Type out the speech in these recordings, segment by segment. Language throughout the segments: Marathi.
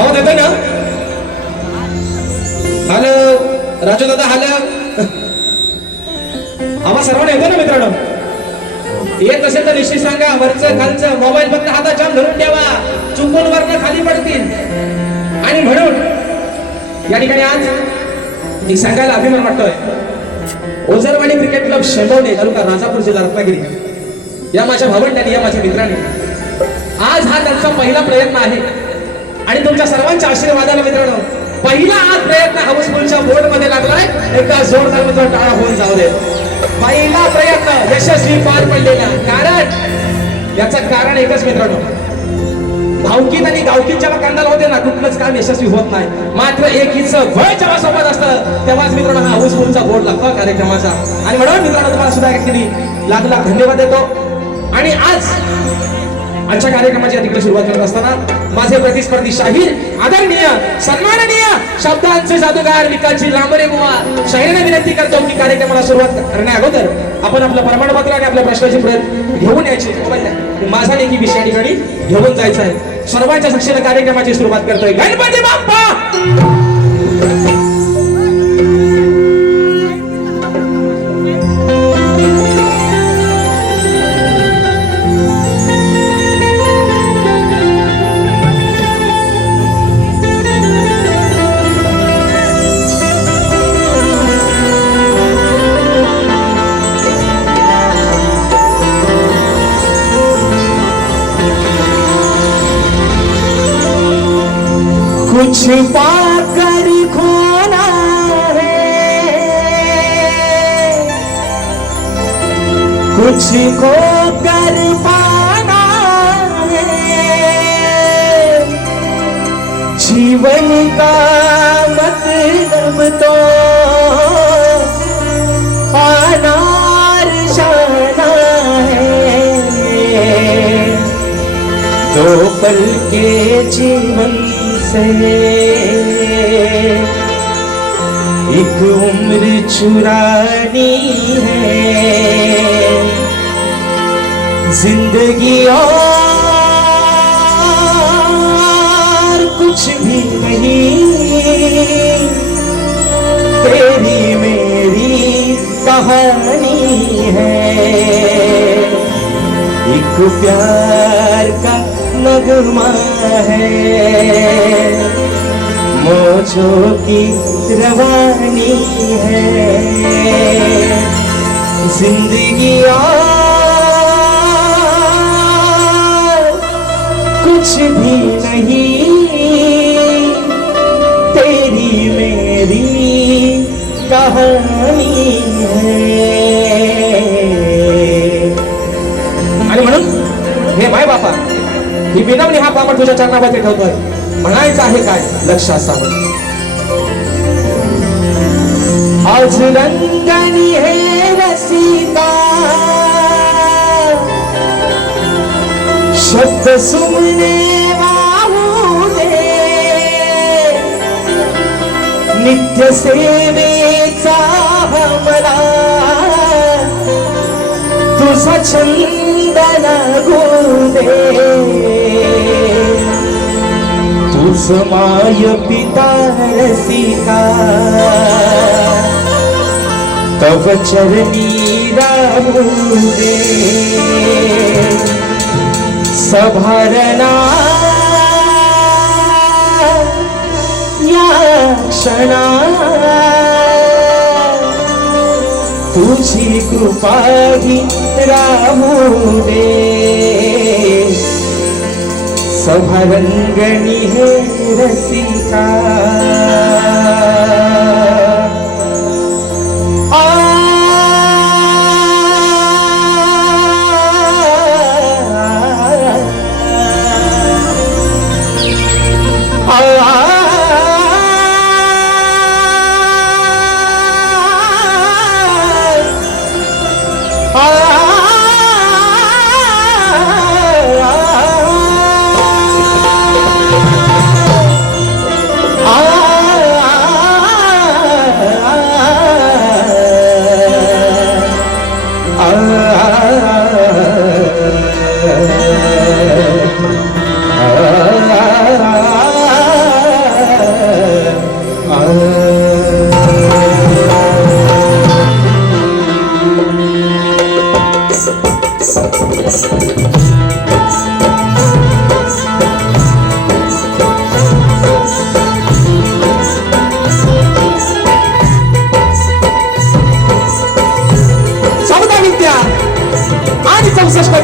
आवाज येतो ना? हॅलो राजू दादा, हॅलो. आवाज सर्वांना येतो ना मित्रांनो? येत असेल तर निश्चित सांगा. वरचं खालचं मोबाईल फक्त हातात जाम धरून ठेवा, चुकून वरनं खाली पडतील. आणि म्हणून या ठिकाणी आज मी सांगायला अभिमान वाटतोय, ओझरवाडी क्रिकेट क्लब शेंबवणे तालुका राजापूर जिल्हा रत्नागिरी या माझ्या भावंडांनी, या माझ्या मित्रांनी आज हा त्यांचा पहिला प्रयत्न आहे. आणि तुमच्या सर्वांच्या आशीर्वादाने मित्रांनो पहिला आज प्रयत्न हाऊसफुलच्या बोर्ड मध्ये लागलाय. एका जोरदार मित्रांनो टाळा होऊन जाऊ दे. पहिला प्रयत्न यशस्वी पार पडलेला. कारण याचं कारण एकच मित्रांनो, भावकीत आणि गावकीत जेव्हा कांदा होते ना, कुठलंच काम यशस्वी होत नाही. मात्र एक हिचं बळ जेव्हा सोबत असतं तेव्हाच मित्रांनो हा हाऊसफुलचा बोर्ड लागतो कार्यक्रमाचा. आणि म्हणून मित्रांनो तुम्हाला सुद्धा एकटी लाख लाख धन्यवाद देतो. आणि आज आजच्या कार्यक्रमाची तिकडे सुरुवात करत असताना माझे प्रतिस्पर्धी शाहीर, आदरणीय, सन्माननीय, शब्दांचे जादूगार विकासजी लांबरे बुवा शाहीरांना विनंती करतो की कार्यक्रमाला सुरुवात करण्या अगोदर आपण आपलं प्रमाणपत्र आणि आपल्या प्रश्नाची प्रत घेऊन यायची. माझा लेखी विषया ठिकाणी घेऊन जायचं आहे. सर्वांच्या साक्षीने कार्यक्रमाची सुरुवात करतोय गणपती बाप्पा. कुछ पाकर खोना है, कुछ खो कर पाना है, जीवन का मतलब तो पाना और जाना है. दो पल के जीवन से एक उम्र चुरानी है. जिंदगी और कुछ भी नहीं, तेरी मेरी कहानी है. एक प्यार का नगमा है, मौजों की रवानी है. जिंदगी और कुछ भी नहीं, तेरी मेरी कहानी है. आणि म्हणून हे माय बापा ही विनवणी हा पापड तुझ्या चरणामध्ये ठेवतोय. म्हणायचं आहे काय लक्ष असावं. आज रंगनी है रसिका, शब्द सुमने वाहू दे. नित्य सेवेचा मला तुझा छंद लागू दे. तुझ माय पिता रसिका तव चरणी राहू दे सभारणा या क्षणा तुझी कृपा ही राहू दे सभारंगणी हे रसिका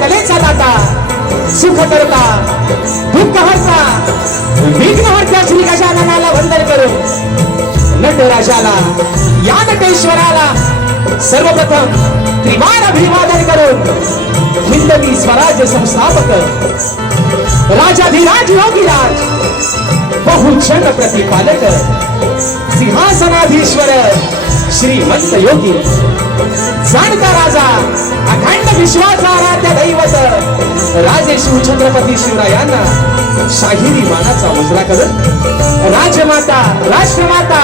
कलेचा दाता सुख करता दुःख हरता विघ्न हरता श्री गजाननाला वंदन करून नटराजाला या नटेश्वराला सर्वप्रथम त्रिवार अभिवादन करून हिंदवी स्वराज्य संस्थापक राजाधिराज योगीराज बहुजन प्रतिपालक सिंहासनाधीश्वर श्रीमंत योगी जाणता राजा अखंड विश्वासाराध्य दैवत राजे शिवछत्रपती शिवरायांना शाहिरी मानाचा मुजरा करत राजमाता राष्ट्रमाता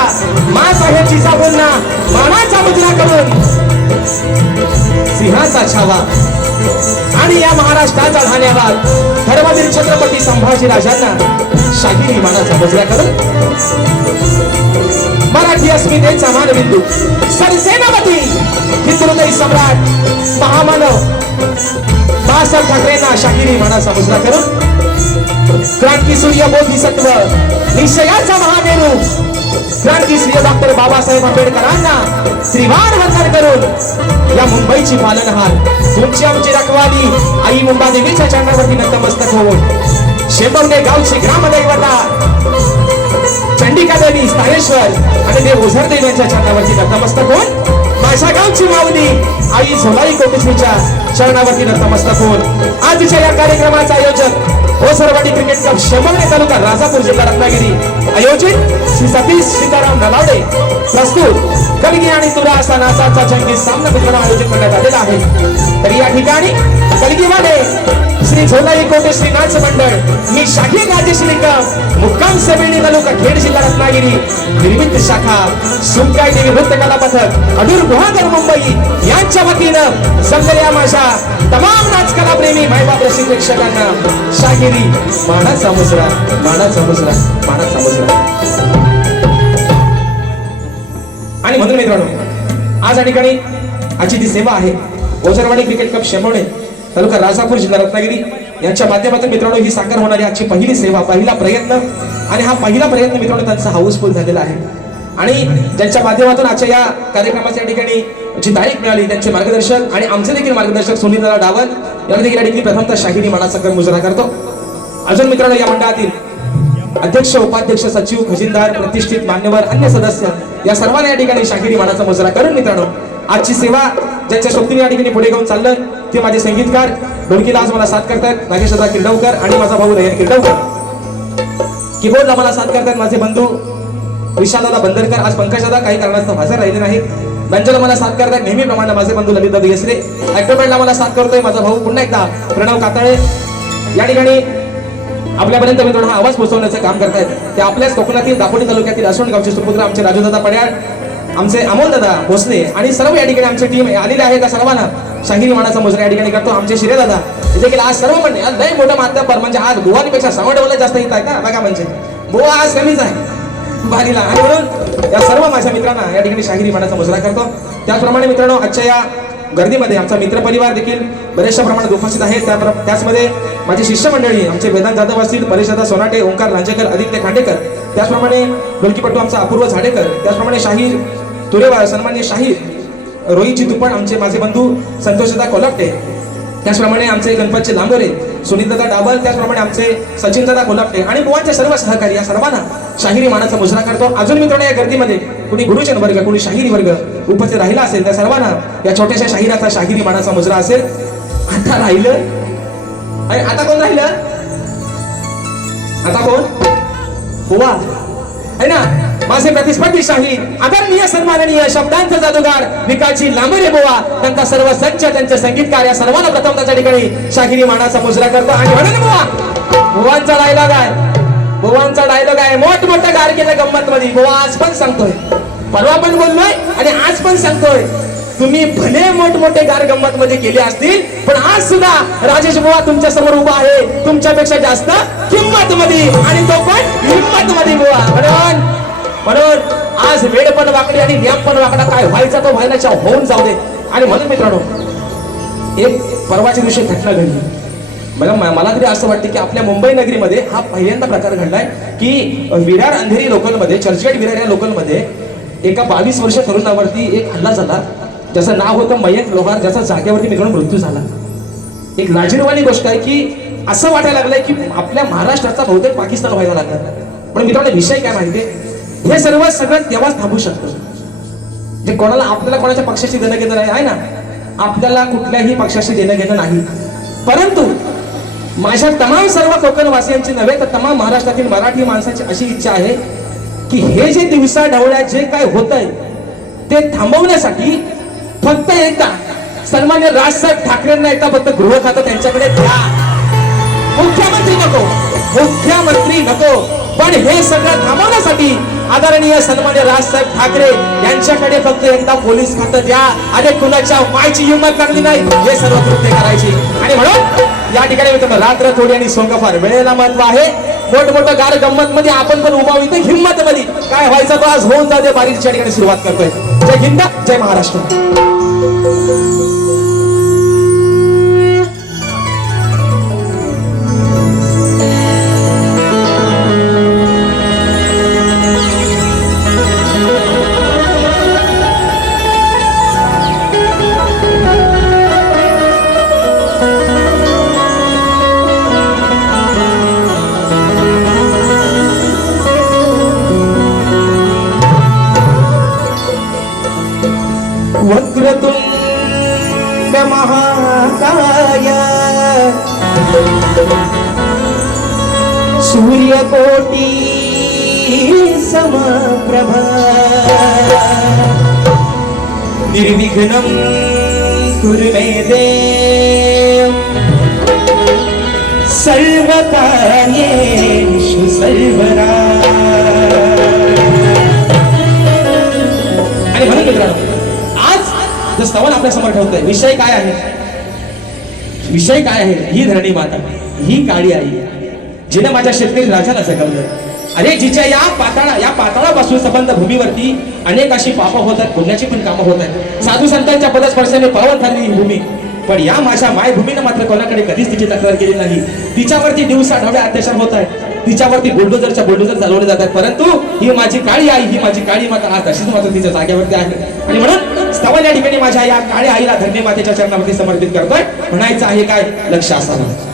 मासाहेब जिजाऊंना मानाचा मुजरा करून सिंहाचा छावा आणि या महाराष्ट्राचा धान्यवाद धर्मवीर छत्रपती संभाजी राजांना शाहिरी मानाचा मुजरा करून मराठी अस्मितेचा मानबिंदू सरसेनापती हिंदुहृदय सम्राट महामानव बाळासाहेब ठाकरेंना शाहिरी मानाचा मुजरा करून क्रांती सूर्य बोधिसत्व निश्चयाचा महामेरू क्रांतीश्री डॉक्टर बाबासाहेब आंबेडकरांना त्रिवार वंदन करून या मुंबईची पालनहार तुमची आमची रखवाली आई मुंबादेवीच्या चरणावरती नतमस्तक होऊन शेंबवणे गावची ग्रामदैवता चंडिका देवी स्थानेश्वर आणि देव ओझरदेव यांच्या चरणावरती नतमस्तक होऊन माझ्या गावची माऊली आई झोलाई कोटेश्वरीच्या चरणावरती नतमस्तक होऊन आजच्या या कार्यक्रमाचा आयोजक ओसरवाडी क्रिकेट क्लब शेंबवणे तालुका राजापूर जिल्हा रत्नागिरी आयोजित श्री सतीश सीताराम नलावडे प्रस्तुत कलगी आणि तुरा असा नाचाचा जंगी सामना मित्रांनो आयोजित करण्यात आलेला आहे. तर या ठिकाणी कलगीवाले श्री झोलाई कोटेश्वरी नाच मंडळ मी शाहीर राजेश निकम मुक्काम समेळी तालुका खेड जिल्हा रत्नागिरी निर्मित शाखा सुमकाई देवी नृत्य कला पथक अडूर गुहागर मुंबई यांच्या वतीनं जमलेल्या माझ्या तमाम नाचकला प्रेमी मायबाप रसिक प्रेक्षकांना शाहिरी मानाचा मुजरा मानाचा मुजरा मानाचा मुजरा. आणि म्हणून मित्रांनो आज या ठिकाणी आजची जी सेवा आहे ओझरवाडी क्रिकेट क्लब शेंबवणे तालुका राजापूर जिल्हा रत्नागिरी यांच्या माध्यमातून मित्रांनो ही साकार होणारी आजची पहिली सेवा पहिला प्रयत्न आणि हा पहिला प्रयत्न मित्रांनो त्यांचा हाऊसफुल झालेला आहे. आणि ज्यांच्या माध्यमातून आजच्या या कार्यक्रमाच्या ठिकाणी जी तारीख मिळाली त्यांचे मार्गदर्शक आणि आमचे देखील मार्गदर्शक सुनीलदादा डावल यांना देखील या ठिकाणी प्रथमतः शाहिरी मानाचा मुजरा करतो. अजून मित्रांनो या मंडळातील अध्यक्ष उपाध्यक्ष सचिव खजिनदार प्रतिष्ठित मान्यवर अन्य सदस्य या सर्वांना या ठिकाणी शाहिरी मानाचा मुजरा करून मित्रांनो आजची सेवा ज्यांच्या सोबतीने या ठिकाणी पुढे घेऊन चाललं ते माझे संगीतकार ढोलकीला आज मला साथ करतात नागेशदादा किर्डवकर आणि माझा भाऊ रयन किर्डवकर. कीबोर्डला मला साथ करतात माझे बंधू विशालदादा बंदरकर आज पंकजदादा काही कारणास्तव हजर राहिले नाहीत. बंजला मला साथ करतात नेहमीप्रमाणे माझे बंधू ललितदादा येसरे. ऍक्टरबँडला मला साथ करतोय माझा भाऊ पुन्हा एकदा प्रणव कातळे. या ठिकाणी आपल्यापर्यंत मित्रांनो हा आवाज पोहोचवण्याचं काम करतायत ते आपल्याच कोकणातील दापोली तालुक्यातील असोण गावचे सुपुत्र आमचे राजूदादा पड्याळ आमचे अमोलदादा भोसले आणि सर्व या ठिकाणी आमची टीम आलेली आहे. त्या सर्वांना शाहिरी मानाचा मुजरा या ठिकाणी करतो. आमचे शिरेदादा देखील आज सर्व म्हणजे आज लय मोठा माध्यम म्हणजे आज गोवानीपेक्षा सवड बोलत जास्त येत आहे का बघा म्हणजे गोवा आज कमीच आहे बारीला. आणि म्हणून या सर्व माझ्या मित्रांना या ठिकाणी शाहिरी मानाचा मुजरा करतो. त्याचप्रमाणे मित्रांनो आजच्या या गर्दीमध्ये आमचा मित्रपरिवार देखील बऱ्याचशा प्रमाणात उपस्थित आहे. त्याचमध्ये माझी शिष्यमंडळी आमचे वेदांत जाधव असतील, परेशदा सोनाटे, ओंकार लांजेकर, आदित्य खांडेकर, त्याचप्रमाणे ढोलकीपट्टू आमचा अपूर्व झाडेकर, त्याचप्रमाणे शाहीर तुरेवार, सन्मान्य शाहीर रोहितजी दुप्पण, आमचे माझे बंधू संतोषदा कोल्हापटे, त्याचप्रमाणे आमचे गणपतचे लांबोरे, सुनीलदादा डाबल, त्याचप्रमाणे आमचे सचिनदादा कोल्हापटे आणि बुवांचे सर्व सहकारी या सर्वांना शाहिरी मानाचा मुजरा करतो. अजून मित्रांनो या गर्दीमध्ये कुणी गुरुजन वर्ग, कुणी शाहिरी वर्ग उपस्थित राहिला असेल त्या सर्वांना या छोट्याशा शाहिराचा शाहिरी मानाचा मुजरा असेल. आता राहिलं, आता कोण राहिलं? आता कोण? हुआ है ना, माझे प्रतिस्पर्धी शाहीर, आदरणीय सन्माननीय शब्दांचा जादूगार विकासजी लांबरे बुवा, त्यांचा सर्व संच, त्यांचे संगीतकार या सर्वांना प्रथम त्याच्या ठिकाणी शाहिरी मानाचा मुजरा करतो. आणि म्हणून बुवांचा डायलॉग आहे, बुवांचा डायलॉग आहे, मोठमोठं गार केलं गंमत मध्ये. बुवा आज पण सांगतोय, परवा पण बोललोय आणि आज पण सांगतोय, तुम्ही भले मोठमोठे गार गंमत मध्ये केले असतील, पण आज सुद्धा राजेश बुवा तुमच्या समोर उभा आहे, तुमच्यापेक्षा जास्त किंमत मध्ये, आणि तो पण हिंमत मध्ये बुवा. म्हणून आज वेळ पण वाकडी आणि नियम पण वाकडा, काय व्हायचा तो व्हायला होऊन जाऊ दे. आणि म्हणून मित्रांनो एक परवाच्या दिवशी घटना घडली. मला तरी असं वाटतं की आपल्या मुंबई नगरीमध्ये हा पहिल्यांदा प्रकार घडलाय की विरार अंधेरी लोकलमध्ये, चर्चगेट विरार या लोकलमध्ये एका 22 वर्ष तरुणावरती एक हल्ला झाला, ज्याचं नाव होतं मयंक लोहार, ज्याचा जागेवरती मित्रांनो मृत्यू झाला. एक लाजिरवाणी गोष्ट आहे की असं वाटायला लागलंय की आपल्या महाराष्ट्राचा बहुतेक पाकिस्तान व्हायला लागला. पण मित्रांनो विषय काय माहितीये, हे सगळं तेव्हाच थांबू शकतं जे कोणाला, आपल्याला कोणाच्या पक्षाशी देणं घेणं नाही आहे ना, आपल्याला कुठल्याही पक्षाशी देणं घेणं नाही. परंतु माझ्या तमाम सर्व कोकणवासियांची नव्हे तर तमाम महाराष्ट्रातील मराठी माणसाची अशी इच्छा आहे की हे जे दिवसा ढवळ्यात जे काय होत आहे ते थांबवण्यासाठी फक्त एकदा सन्मान्य राजसाहेब ठाकरेंना एकदा फक्त गृह खातं त्यांच्याकडे द्या. मुख्यमंत्री नको, पण हे सगळं थांबवण्यासाठी आदरणीय सन्मान्य राजसाहेब ठाकरे यांच्याकडे फक्त एकदा पोलीस खातं द्या. आणि कुणाच्या मायची हिंमत लागली नाही हे सर्व कृत्य करायची. आणि म्हणून या ठिकाणी मित्रांनो रात्र थोडी आणि सोंग फार, वेळेला महत्व आहे. मोठमोठं गार गंमत मध्ये आपण पण उभा होतो, हिंमत मध्ये काय व्हायचं तो आज होऊन जाऊ दे. बारीच्या ठिकाणी सुरुवात करतोय. जय हिंद, जय महाराष्ट्र. वक्रतुंड महाकाय सूर्यकोटी समप्रभा निर्विघ्नं कुरु मे देव सर्वकार्येषु सर्वदा. आणि म्हणून मित्रांनो आज स्तवन आपल्या समोर ठेवतोय. विषय काय आहे? विषय काय आहे? ही धरणी माता, ही काळी आई जिने माझ्या शेतकरी राजाला जगवलं. अरे जिच्या या पाताळापासून संबंध भूमीवरती अनेक अशी पापं होत आहेत, पुण्याची पण कामं होत आहेत. साधू संतांच्या पदस्पर्शाने पावन ठरली ही भूमी, पण या माझ्या मायभूमीनं मात्र कोणाकडे कधीच तिची तक्रार केली नाही. तिच्यावरती दिवसा ढवळे अत्याचार होत आहेत, तिच्यावरती बुलडोजर चालवले जातात. परंतु ही माझी काळी आई, ही माझी काळी माता आज तशीच मात्र तिच्या जागेवरती आहे. आणि म्हणून स्तवन या ठिकाणी माझ्या या काळ्या आईला धन्य मातेच्या चरणावरती समर्पित करतोय. म्हणायचं आहे काय, लक्ष असावं.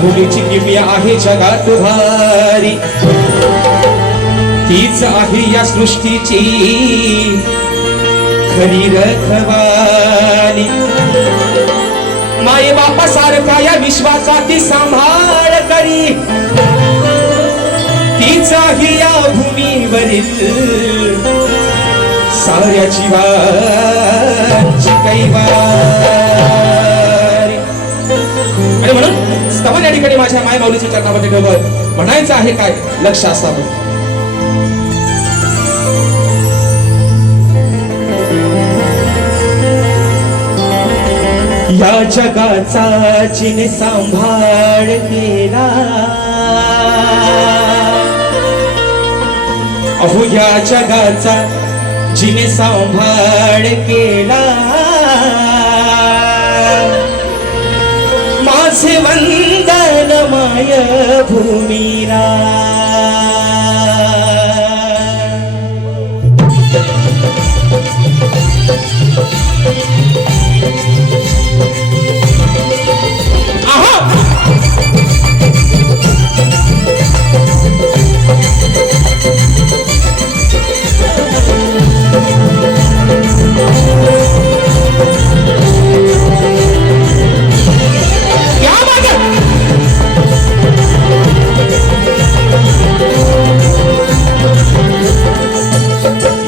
भूमीची किमया आहे जगात भारी, तीच आहे या सृष्टीची खरी रखवाली. माये बापा सारखा या विश्वाचा ती सांभाळ करी, तीच आहे या भूमीवरील साऱ्या जीवाची कैवारी. आणि म्हणून स्तवन या ठिकाणी माझ्या माय माऊलीच्या चरणामध्ये डोबत म्हणायचं आहे काय, लक्ष असावं. या जगाचा जिने सांभाळ केला, अहो या जगाचा जिने सांभाळ केला, माझे वंदन माय भूमीला.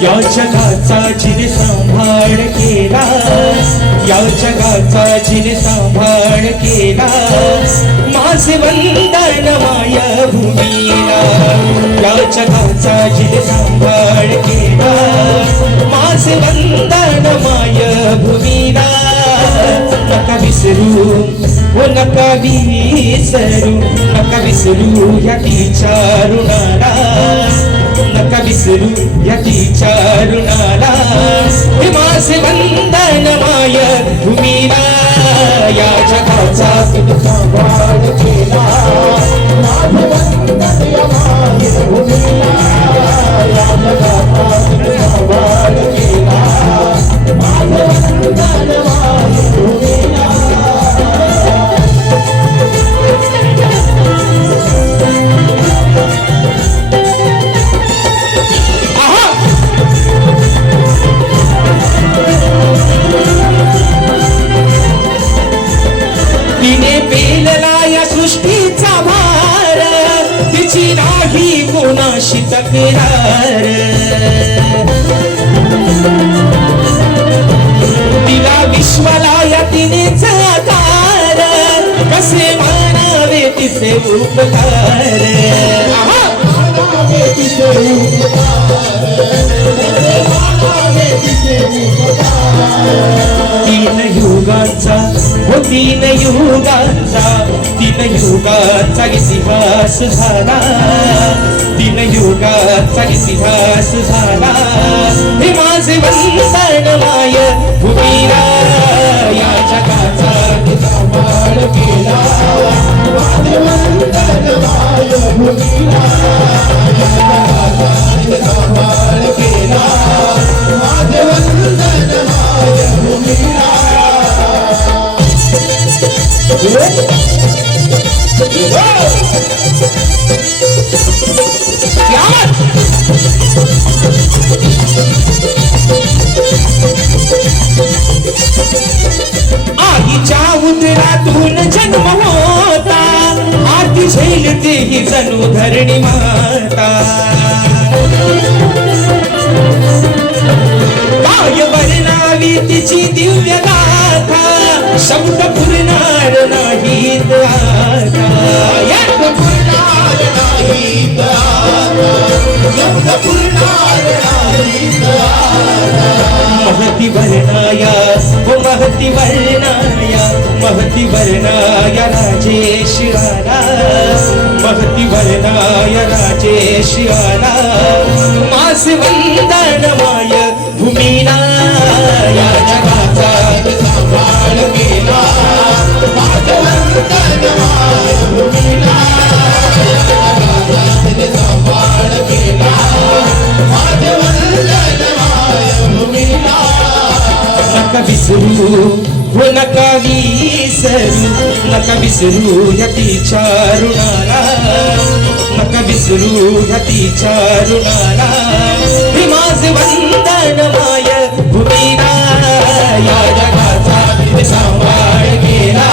या जगाचा जिने सांभाळ केला, या जगाचा जिने सांभाळ केला, माझे वंदन माय भूमीला. या जगाचा जिने सांभाळ केला, माझे वंदन माय भूमीला. नका विसरू, हो नका विसरू, नका विसरू या तिच्या ऋणाला, नका विसरू या तिच्या ऋणाला. हे माझे वंदन माय भूमीला. या जगाचा सांभाळ केला, माझे वंदन माय भूमीला. या जगाचा सांभाळ केला, माझे वंदन माय भूमीला. तिने पेलला या सृष्टीचा भार, तिची नाही कोणाशी तक्रार. तिला विश्वाला या तिने जाकार, कसे मानावे तिचे उपकार. तीन युगांचा, हो तीन युगांचा, तीन युगांचा इतिहास झाला, तीन युगांचा इतिहास झाला. हे माझे वंदन माय भूमीला. या जगाचा सांभाळ केला, माझे वंदन माय भूमीला. या जगाचा सांभाळ केला, माझे वंदन माय भूमीला. आईच्या उदरातून जन्म होता, आती झेलते ही जणू धरणी माता. काय वर्णावी तिची दिव्य गाथा, शब्द पुरणार नाहीत आता. पुरणार नाहीत आता, शब्द पुरणार नाहीत आता. महती वर्णाया, हो महती वर्णाया, महती वर्णाया राजेश आला, महती वर्णाया राजेश आला. माझे वंदन माय भूमीला. या जगाचा सांभाळ केला, माझे वंदन माय भूमीला. सांभाळ केला, माझे वंदन माय भूमीला. नका विसरू हो नका विसरू, नका विसरू ह्या तिच्या ऋणाला, नका विसरू ह्या तिच्या ऋणाला. हे माझे वंदन माय भूमीला, या जगाचा सांभाळ केला.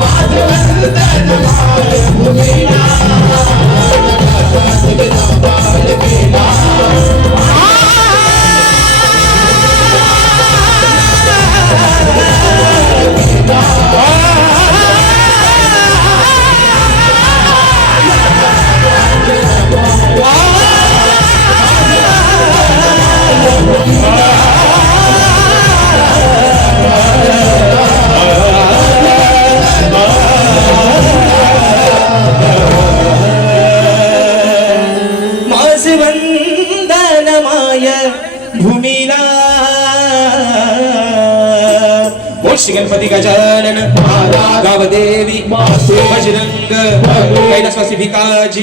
माझे वंदन माय भूमीला, सांभाळ केला. माझे वंदन माय भूमीला. श्री गणपती गजानन गावदेवी बजरंग कैलासवासी भिकाजी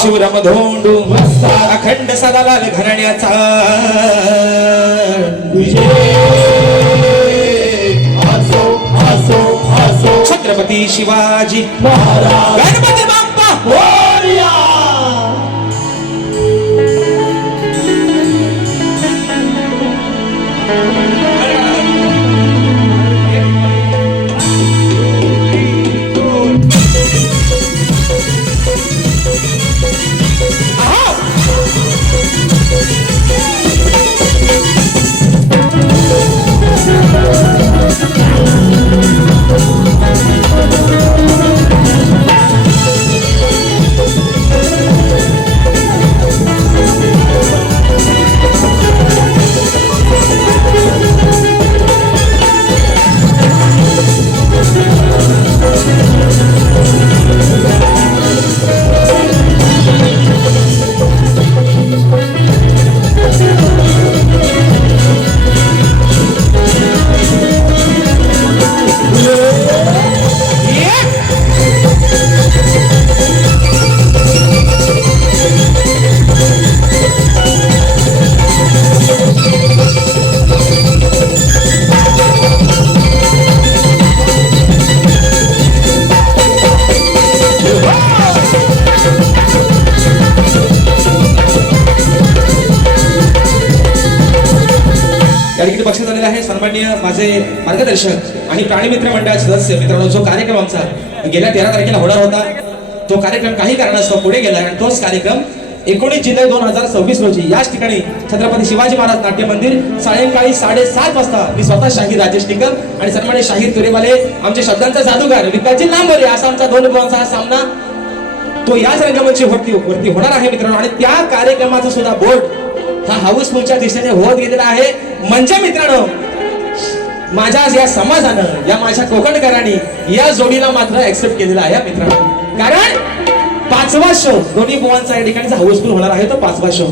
शिवराम धोंडू अखंड सदालाल घराण्याचा छत्रपती शिवाजी महाराज गणपती बाप्पा मोरया. बक्षीस झालेलं आहे. सन्माननीय माझे मार्गदर्शक आणि प्राणी मित्र मंडळाचे सदस्य मित्रांनो, जो कार्यक्रम आमचा गेल्या 13 तारखेला होणार होता तो कार्यक्रम काही कारणास्तव पुढे गेला आणि तोच कार्यक्रम 19 जुलै 2026 रोजी याच ठिकाणी छत्रपती शिवाजी महाराज नाट्य मंदिर सायंकाळी 7:30 वाजता मी स्वतः शाहीर राजेश टिकल आणि सन्माननीय शाहीर तुरेवाले आमचे शब्दांचा जादूगार विकासजी लांबरे असा आमचा 2 मुलांचा हा सामना तो याच रंगमंच वरती होणार आहे मित्रांनो. आणि त्या कार्यक्रमाचा सुद्धा बोर्ड हा हाऊसफुलच्या दिशेने होत गेलेला आहे. म्हणजे मित्रांनो, माझ्या या समाजानं या माझ्या कोकणकरांनी या जोडीला मात्र ऍक्सेप्ट केलेला आहे मित्रांनो. कारण 5वा शो दोन्ही बुवांचा या ठिकाणी हाऊसफुल होणार आहे. तो 5वा शो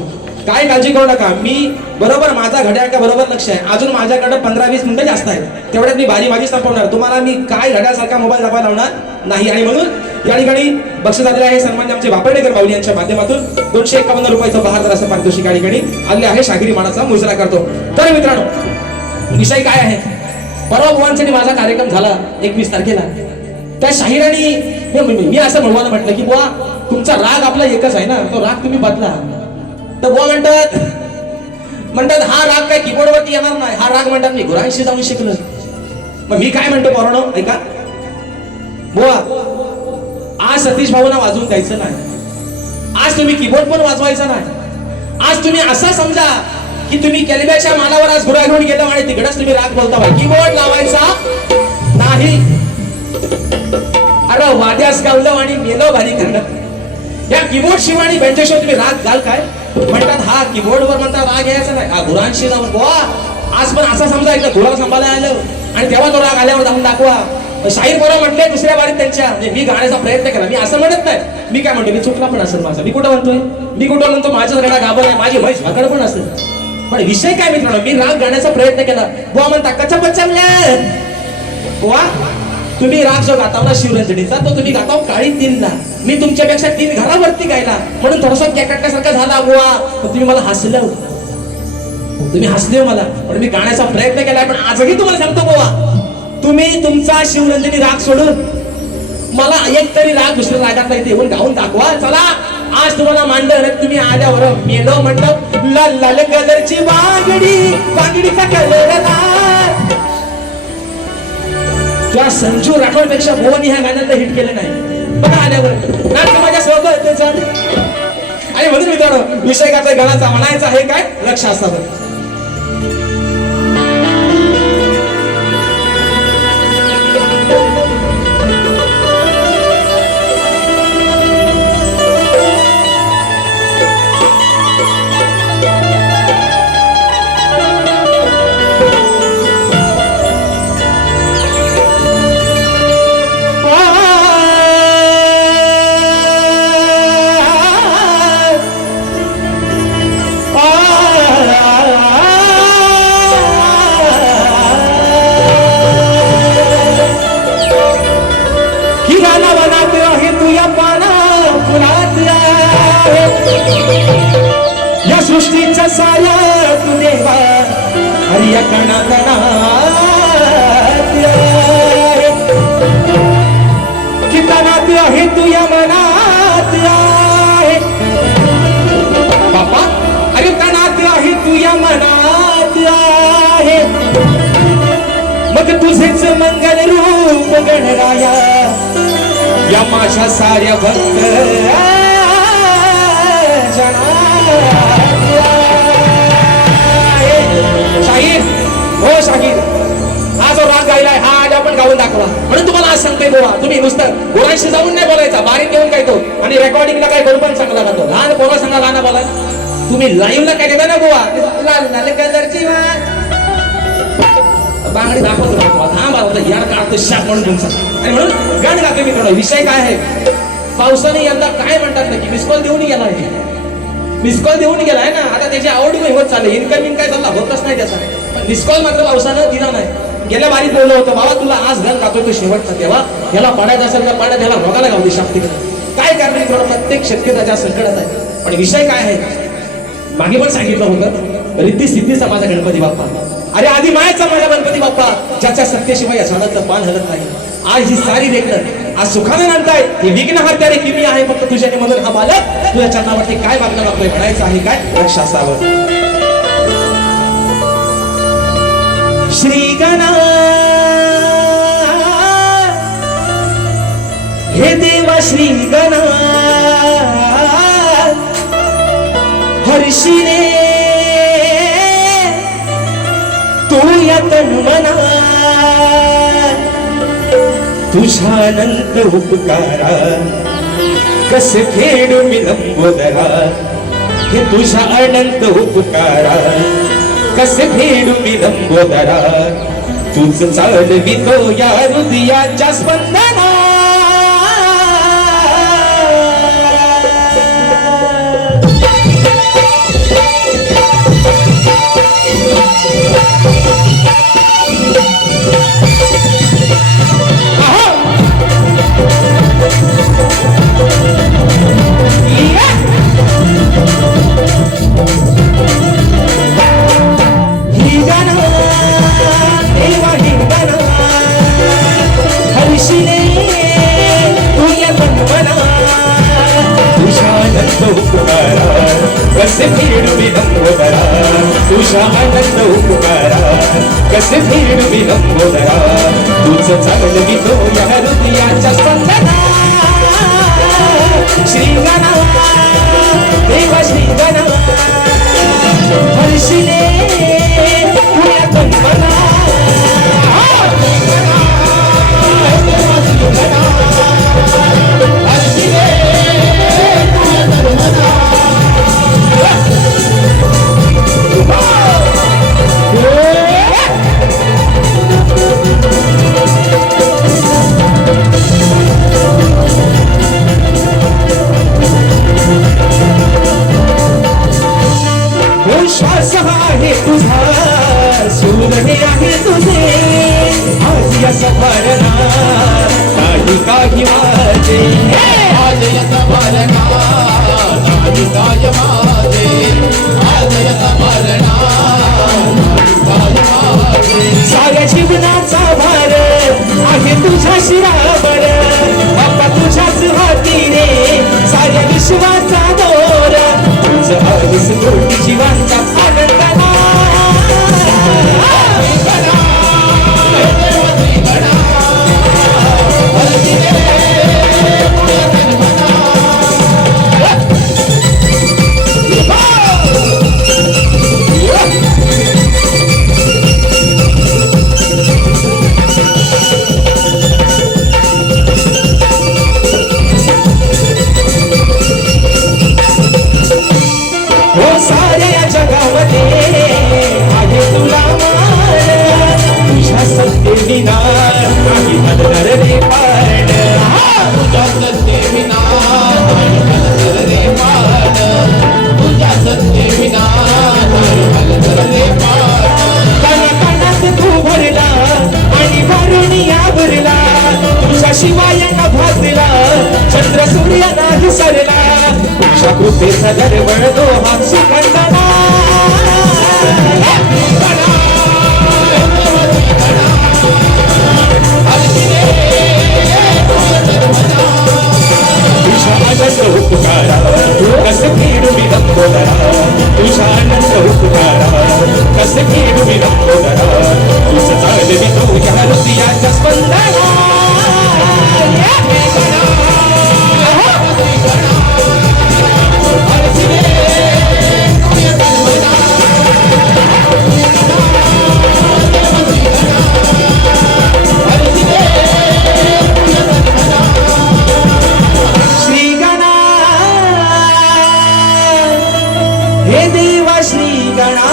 काय काळजी करू नका. मी बरोबर माझा घड्याळ का बरोबर लक्ष आहे. अजून माझ्याकडे 15-20 मिनिटं जास्त आहेत. तेवढ्यात मी बाजी संपवणार. तुम्हाला मी काय घड्याळसारखा मोबाईल दाखवायला लावणार नाही. आणि म्हणून या ठिकाणी बक्षीस आलेले आहे. सन्मान्य आमचे बापळेकर माऊली यांच्या माध्यमातून 251 रुपयाचं बहादर असं पारितोषिक या ठिकाणी आले आहे. शाहिरी मानाचा मुजरा करतो. तर मित्रांनो, विषय काय आहे. परवा बुवांसाठी माझा कार्यक्रम झाला 21 तारखेला. त्या शाहिरांनी मी असं म्हणवायला म्हटलं की बुवा तुमचा राग आपला एकच आहे ना, तो राग तुम्ही बदला. तर बुवा म्हणतात हा राग काय कीबोर्ड वरती येणार नाही. हा राग म्हणतात मी गुरांशी जाऊन शिकलो. मग मी काय म्हणतो पोरांनो, ऐका बुवा, आज सतीश भाऊना वाजवून द्यायचं नाही. आज तुम्ही कीबोर्ड पण वाजवायचा नाही. आज तुम्ही असं समजा की तुम्ही कॅलिब्याच्या मालावर आज घोडा घेऊन गेला आणि तिकडेच तुम्ही राग बोलता. कीबोर्ड लावायचा नाही. अरे वाद्यास गावलं आणि मेलो भारी करणं. या कीबोर्ड शिवाय आणि बेंचेशिवाय तुम्ही राग घाल काय म्हणतात. हा कीबोर्ड वर म्हणता राग यायचा नाही. हा गुरांशी जाऊन बुवा आज पण असा समजा एक घोडा सांभाळायला आलं आणि तेव्हा तो राग आल्यावर जाऊन दाखवा. शाहीर बरोबर म्हटले दुसऱ्या बारीत त्यांच्या म्हणजे मी गाण्याचा प्रयत्न केला. मी असं म्हणत नाही. मी काय म्हणतो, मी चुकला पण असेल माझा. मी कुठं म्हणतोय, मी कुठं म्हणतो माझ्याच रेडा गाभर आहे, माझी म्हैस भाकड पण असेल. पण विषय काय मित्रांनो, मी राग गाण्याचा प्रयत्न केला. बुवा म्हणता कच्चा पच्चामल्या बुवा तुम्ही राग जो गाताव ना शिवरंजनीचा तो तुम्ही गाताव काळी 3ला. मी तुमच्यापेक्षा 3 घरावरती गायला म्हणून थोडासा कॅकटल्यासारखा झाला बुवा. तुम्ही मला हसलं. तुम्ही हसले हो मला, पण मी गाण्याचा प्रयत्न केलाय. पण आजही तुम्हाला सांगतो बाबा, तुम्ही तुमचा शिवरंजनी राग सोडून मला एक तरी राग दुसऱ्या रागातला इथे येऊन गाऊन दाखवा. चला आज तुम्हाला मांडर तुम्ही आल्यावर मेलो म्हणतो. लाल लाल कलरची बांगडी, बांगडीचा कलर लाल. त्या संजू राठोडपेक्षा भुवनी ह्या गाण्याला हिट केलं नाही. बघा आल्यावर नाट्य माझ्या सोबत आणि म्हणून मित्रांनो विषय काय गाण्याचा म्हणायचा आहे काय लक्ष असावं. या सृष्टीचा साया तू देवा हरिया कणात कितनात आहे तू या मनात आहे बापा. अरे तणात आहे तू या मनात आहे. मग तुझेच मंगल रूप गणराया या माझ्या साऱ्या भक्त शाहीर हो शाहीर, हा जो राग गायलाय हा आज आपण गाऊन दाखवा. म्हणून तुम्हाला आज सांगतोय बोला, तुम्ही नुसतं गोरांशी जाऊन नाही बोलायचा, बारीक देऊन काय तो आणि रेकॉर्डिंगला काय करू पण चांगला राहतो. लहान बोला सांगा लहान बोला. तुम्ही लाईव्हला काय देता ना गोवा लाल लाल कलरची बांगडी दाखवतो तुम्हाला. हा मला यार काढतो शाप म्हणून तुमचा. आणि म्हणून गाणं गाते मित्रांनो. विषय काय आहे, पावसाने यंदा काय म्हणतात ना की मिस कॉल देऊन गेला आहे. मिस कॉल देऊन गेलाय ना, आता त्याची आवड होत चालली. इन्कमिंग काय चालला होतच नाही त्याचा. पण मिस कॉल मात्र पावसानं दिला नाही. गेल्या बारीत बोललो होतं बाबा तुला आज घन गातो तो शेवटचा तेव्हा ह्याला पाण्यात असेल त्या पाण्यात ह्याला रोगाला गावली शाप्ती काय करणे. प्रत्येक शेतकऱ्याच्या संकटात आहे. पण विषय काय आहे, मागे पण सांगितलं होतं रिद्धी सिद्धीचा माझा गणपती बाप्पा. अरे आधी मायाचा माझा गणपती बाप्पा ज्याच्या सत्तेशिवाय या झाडाचं पान हलत नाही. आज ही सारी लेकरं आज सुखाने आणताय ही विघ्नहर्त्यारे किमी आहे फक्त तुझ्याने म्हणून हा मालक तुझ्या चरणावरती काय मागणं मागतोय म्हणायचं आहे काय लक्ष असावं. श्री गणा हे देवा श्री गणा हर्षिने तू या तन्मना तुझा अनंत उपकारा कस फेडू मी लंबोदरा. हे तुझा अनंत उपकारा कस फेडू मी लंबोदरा. तुझ चालवितो या हृदयाच्या स्पंदना. कसे फेडू मी लंबोदरा. तुझा आनंद उपकारा कसे फेडू मी लंबोदरा. तुझ चालवितो या हृदयाच्या स्पंदना. श्रीगणा देवा श्रीगणा हर्षिने तुया तन्मना. श्वास आहे तुझा सूर्य आहे तुझे आज या सफरना नाही काही माझे. आज या सफरना नाही काही माझे. आज या सफरना घालणार रे पाड. तुझ्या सत्ते विना नाही हलणार रे पाड. तुझ्या सत्ते विना नाही हलणार रे पाड. कानात तू भरला आणि वारुणिया भरला. तुझ्या शिवाय न भाजला चंद्र सूर्य नाही सरला. तुझ्या कृपेचा दरवळ तो हा सुगंधना. तुझ्या आनंद उपकारा कस फेडू मी लंबोदरा. तुझ्या आनंद उपकारा कस फेडू मी लंबोदरा. तुझं चालली तुझ्या हृदयाच्या स्पंदना. हे देवा श्री गणा.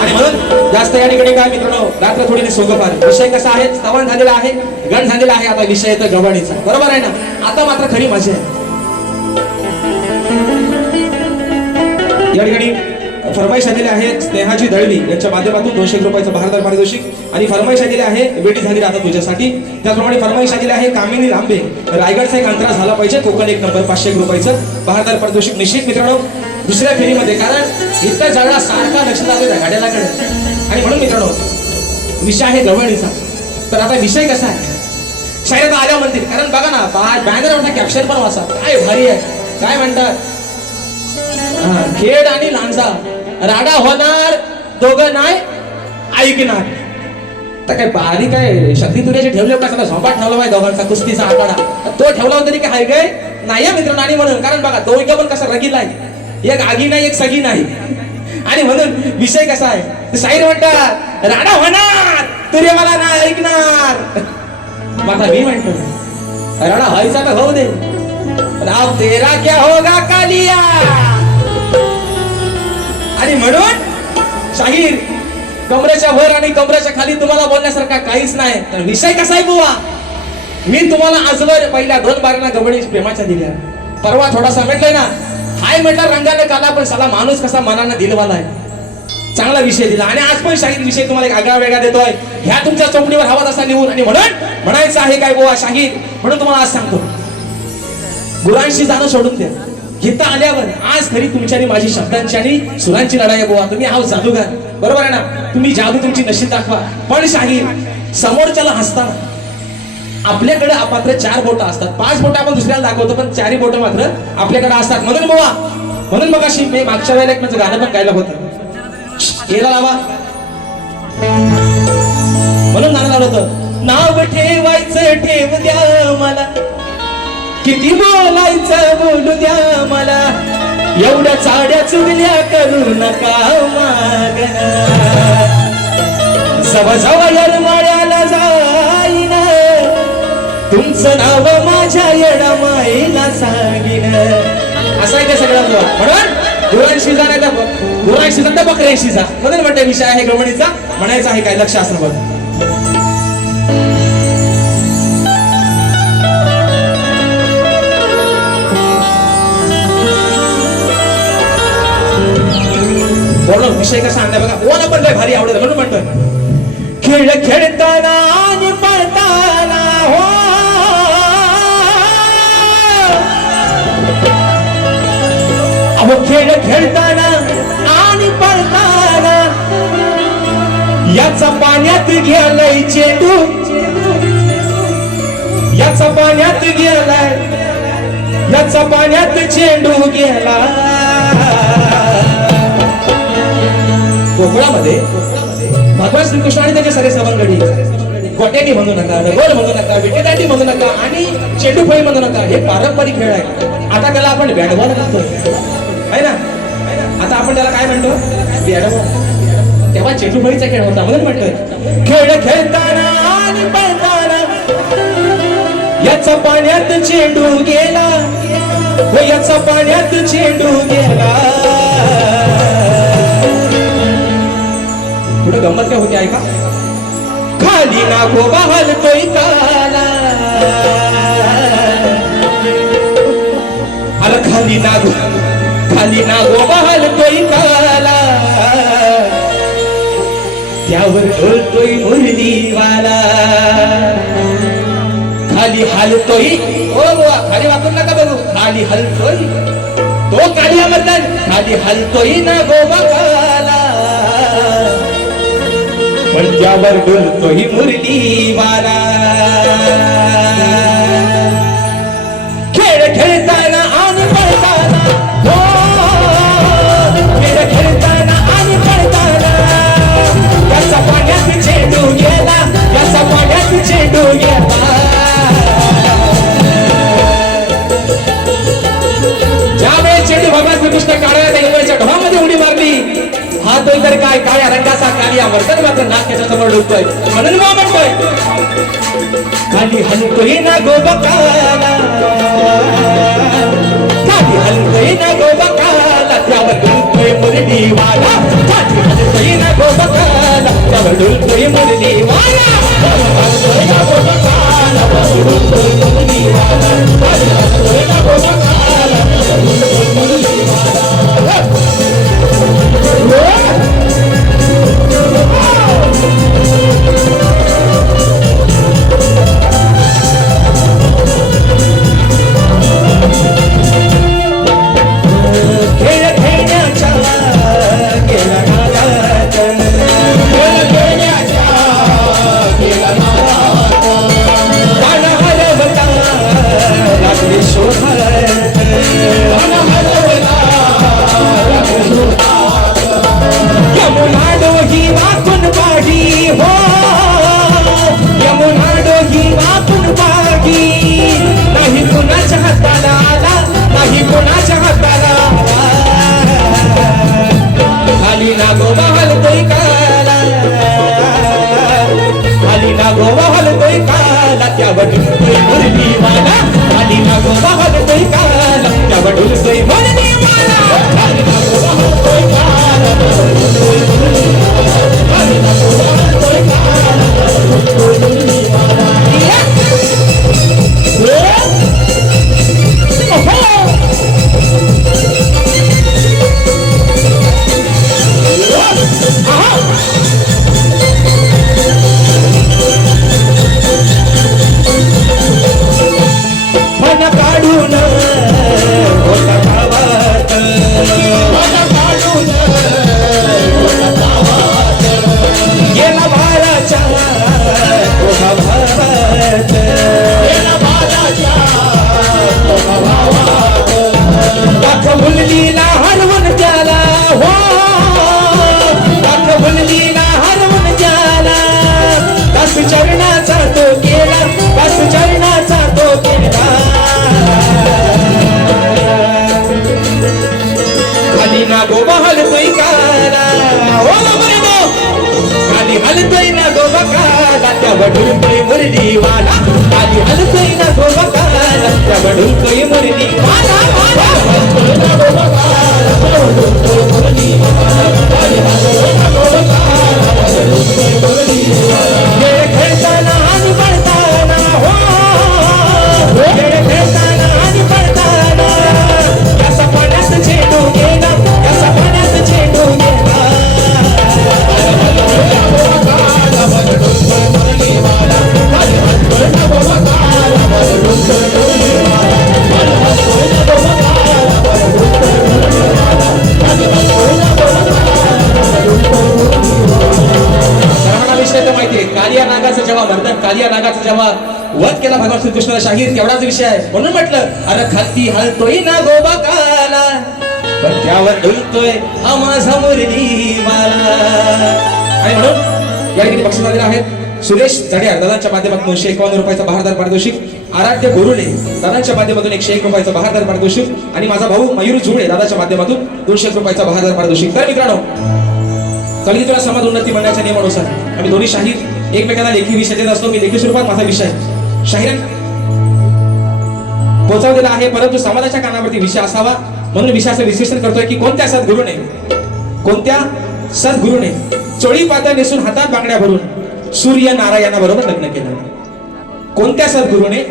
आणि म्हणून जास्त या ठिकाणी काय मित्रांनो रात्र थोडी सोंगपार. विषय कसा आहे स्तवन झालेला आहे गण झालेला आहे. आता विषय येतो गवणीचा. बरोबर आहे ना. आता मात्र खरी मजा आहे. या ठिकाणी फरमाईश आलेली आहे स्नेहाजी दळवी यांच्या माध्यमातून 200 रुपयाचं बहारदार पारितोषिक. आणि फरमाईश आलेली आहे वेटी झाली आता तुझ्यासाठी. त्याचप्रमाणे फरमाईश आलेली आहे कामिनी लांबे रायगडचा एक अंतरा झाला पाहिजे कोकण 1 नंबर 500 रुपयाचं बहारदार पारितोषिक निश्चित मित्रांनो दुसऱ्या फेरीमध्ये. कारण इथं जळा सारखा लक्ष लागेल गाड्याला कडे. आणि म्हणून मित्रांनो विषय आहे गवळणीचा. तर आता विषय कसा आहे शायद आल्या म्हणतील. कारण बघा ना बॅनरवरचा कॅप्शन पण वाचा काय भारी आहे. काय म्हणतात खेड आणि लांजा राडा होणार दोघं नाही ऐकणार. तर काय बारीक काय शक्ती तुऱ्याचे ठेवले का सगळं झोपाट ठेवला पाहिजे दोघांचा कुस्तीचा आखाडा. तो ठेवला तरी काय काय नाही आहे मित्रांनो. आणि म्हणून कारण बघा दोघं पण कसं रगीला आहे. एक आगी नाही एक सगी नाही. आणि म्हणून विषय कसा आहे शाहीर म्हणतात राडा होणार तुरे मला नाही ऐकणार. माझा मी म्हणतो राडा व्हायचा तर होऊ दे. अब तेरा क्या होगा कालिया. आणि म्हणून शाहीर कमरेच्या वर आणि कमरेच्या खाली तुम्हाला बोलण्यासारखा काहीच नाही. तर विषय कसा आहे बुवा मी तुम्हाला आजवर पहिल्या 2 बारीना गवळणी प्रेमाच्या दिल्या. परवा थोडासा म्हटलंय ना हाय म्हटलं रंगाने काला पण साला माणूस कसा मनानं दिलवाला आहे. चांगला विषय दिला. आणि आज पण शाहीर विषय तुम्हाला एक आगळा वेगळा देतोय. ह्या तुमच्या चौकडीवर हवा तसा लिहून. आणि म्हणून म्हणायचं आहे काय बुवा शाहीर म्हणून तुम्हाला आज सांगतो गुरांशी जाणं सोडून द्या. गीता आल्यावर आज खरी तुमची आणि माझी शब्दांची आणि सुरांची लढाई बुवा. तुम्ही आहो जादूगार बरोबर आहे ना. तुम्ही जादू तुमची नशीब दाखवा. पण शाहीर समोरच्याला हसताना आपल्याकडे मात्र 4 बोटं असतात. 5 बोटं आपण दुसऱ्याला दाखवतो पण 4 बोटं मात्र आपल्याकडे असतात. म्हणून बुवा म्हणून बघा मी मागच्या वेळेला एक माझं गाणं पण गायलं होतं. केला लावा म्हणून गाणं लावलं होतं. नाव ठेवायचं ठेव द्या मला किती बोलायचं बोलू द्या मला. एवढ्या चाड्या चुगल्या करू नका मागना. जवळ यरमाळ्याला जाईन तुमचं नाव माझ्या येडामाईला सांगीन. असं आहे ते सगळं म्हणून गुरांशी जा नाही तर गुरांशी जा तर बकऱ्यांशी जा. म्हणून म्हणते विषय आहे गवळणीचा. म्हणायचं आहे काय लक्ष असं बघ. बोलो विषय कसा आणलाय बघा. ओला पण लय भारी आवडत म्हणून म्हणतोय खेळ खेळताना आणि पळताना हो अहो खेळ खेळताना आणि पळताना याचा पाण्यात गेलाय चेंडू. याचा पाण्यात गेलाय याचा पाण्यात चेंडू गेला. कोकणामध्ये भगवान श्रीकृष्ण आणि त्याचे सगळे सवंगडी गोट्याटी म्हणू नका डबल म्हणू नका विटेदांडी म्हणू नका आणि चेंडूफळी म्हणू नका. हे पारंपरिक खेळ आहे. आता त्याला आपण बॅटबॉल म्हणतो आहे ना. आता आपण त्याला काय म्हणतो बॅटबॉल. तेव्हा चेंडूफळीचा खेळ होता म्हणून म्हणतोय खेळ खेळताना आणि पळताना याचा पाण्यात चेंडू गेला व याचा पाण्यात चेंडू गेला. पुढे गंमत काय होती ऐका. खाली नागोबा हलतोय काला, अरे खाली नागोबा हलतोय काला, त्यावर ढोलतोय मुरलीवाला. खाली हलतोय, ओ बुवा खाली वाकून नका बघू, खाली हलतोय तो काळी अमरदान, खाली हलतोय नागोबा काला, पण त्यावर ढोलतोय मुरलीवाला. खेळ खेळताना आणि पळताना, हो खेळ खेळताना आणि पळताना, याचा पाण्यात चेंडू गेला, याचा पाण्यात चेंडू गेला. ज्यावेळेस चेंडू भगवान श्रीकृष्ण काळ्या देवाच्या ढोमध्ये उडी मारली, हा तो तर काय काळ्या रंगाचा काळी आवडतात, मात्र नाक त्याच्या समोर डुबतोय, म्हणून मग म्हणतोय खाली हलतोय नागोबा काला, खाली हलतोय नागोबा काला, त्यावर डुलतोय मुरलीवाला. खाली हलतोय नागोबा काला, त्यावर डुलतोय मुरलीवाला. हलतोय नागोबा काला, त्यावर डुलतोय मुरलीवाला. खाली हलतोय नागोबा काला, त्यावर डुलतोय मुरलीवाला. वध केला भगवान श्रीकृष्णाला शाहीर केवढाच विषय आहे. म्हणून म्हटलं अरे खाती हलतोय ना गोबा काला, पण त्यावर डुलतोय हा माझा मुरलीवाला. आणि म्हणून या ठिकाणी बक्षीस आलेले आहेत सुरेश जडियार दादांच्या माध्यमातून 151 रुपयाचा बहारदार पारितोषिक, आराध्य गोरुले दादांच्या माध्यमातून 101 रुपयाचा बहारदार पारितोषिक आणि माझा भाऊ मयूर जुळे दादाच्या माध्यमातून 200 रुपयाचा बहारदार पारितोषिक. तर मित्रांनो, कलितुला समाज उन्नती मंडळाच्या नियमानुसार आम्ही दोन्ही शाहीर एकमेकांना लेखी विषय देत असतो. मी लेखी स्वरूपात माझा विषय शाहीर पोहोचवलेला आहे, परंतु समाजाच्या कानावरती विषय असावा म्हणून विषयाचं विश्लेषण करतोय की कोणत्या सद्गुरूने चोळी पातळ नेसून हातात बांगड्या भरून सूर्य नारायणाबरोबर लग्न केलं. कोणत्या सद्गुरूने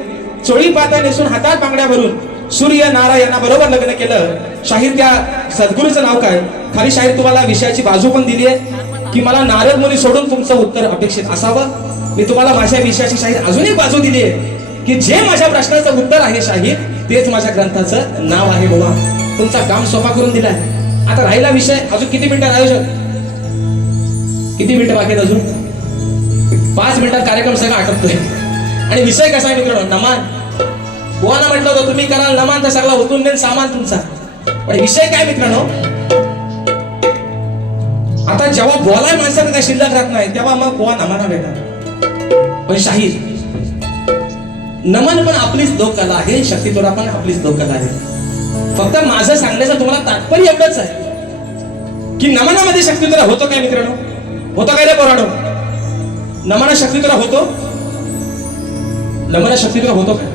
चोळी पाता नेसून हातात बांगड्या भरून सूर्य नारायणाबरोबर लग्न केलं? शाहीर त्या सद्गुरूचं नाव काय? खाली शाहीर तुम्हाला विषयाची बाजू पण दिली आहे की मला नारद मुनी सोडून तुमचं उत्तर अपेक्षित असावं. मी तुम्हाला माझ्या विषयाची शाहीर अजून एक बाजू दिली आहे की जे माझ्या प्रश्नाचं उत्तर आहे शाहीर तेच माझ्या ग्रंथाचं नाव आहे. बाबा तुमचा काम सोपा करून दिलाय. आता राहिला विषय. अजून किती मिनिटं आयोजक? किती मिनिटं बाकी आहेत अजून? 5 मिनिटात कार्यक्रम सगळा आटपतोय. आणि विषय कसा आहे मित्रांनो? नमान. बुवाना म्हटलं होतं तुम्ही कराल नमान तर सगळा उतरून देईल सामान तुमचा. पण विषय काय मित्रांनो? आता जेव्हा बोलाय माणसाला काय शिल्लक राहत नाही तेव्हा मग बुवा नमाना भेटतात. पण शाहीर नमन पण आपलीच लोककला आहे, शक्तितोडा पण आपलीच लोककला आहे. फक्त माझं सांगण्याचं तुम्हाला तात्पर्य एवढंच आहे की नमनामध्ये शक्तितोडा होतो काय मित्रांनो? होतो काय रे पोराडो? नमना शक्तितोडा होतो? नमना शक्तितोडा होतो काय?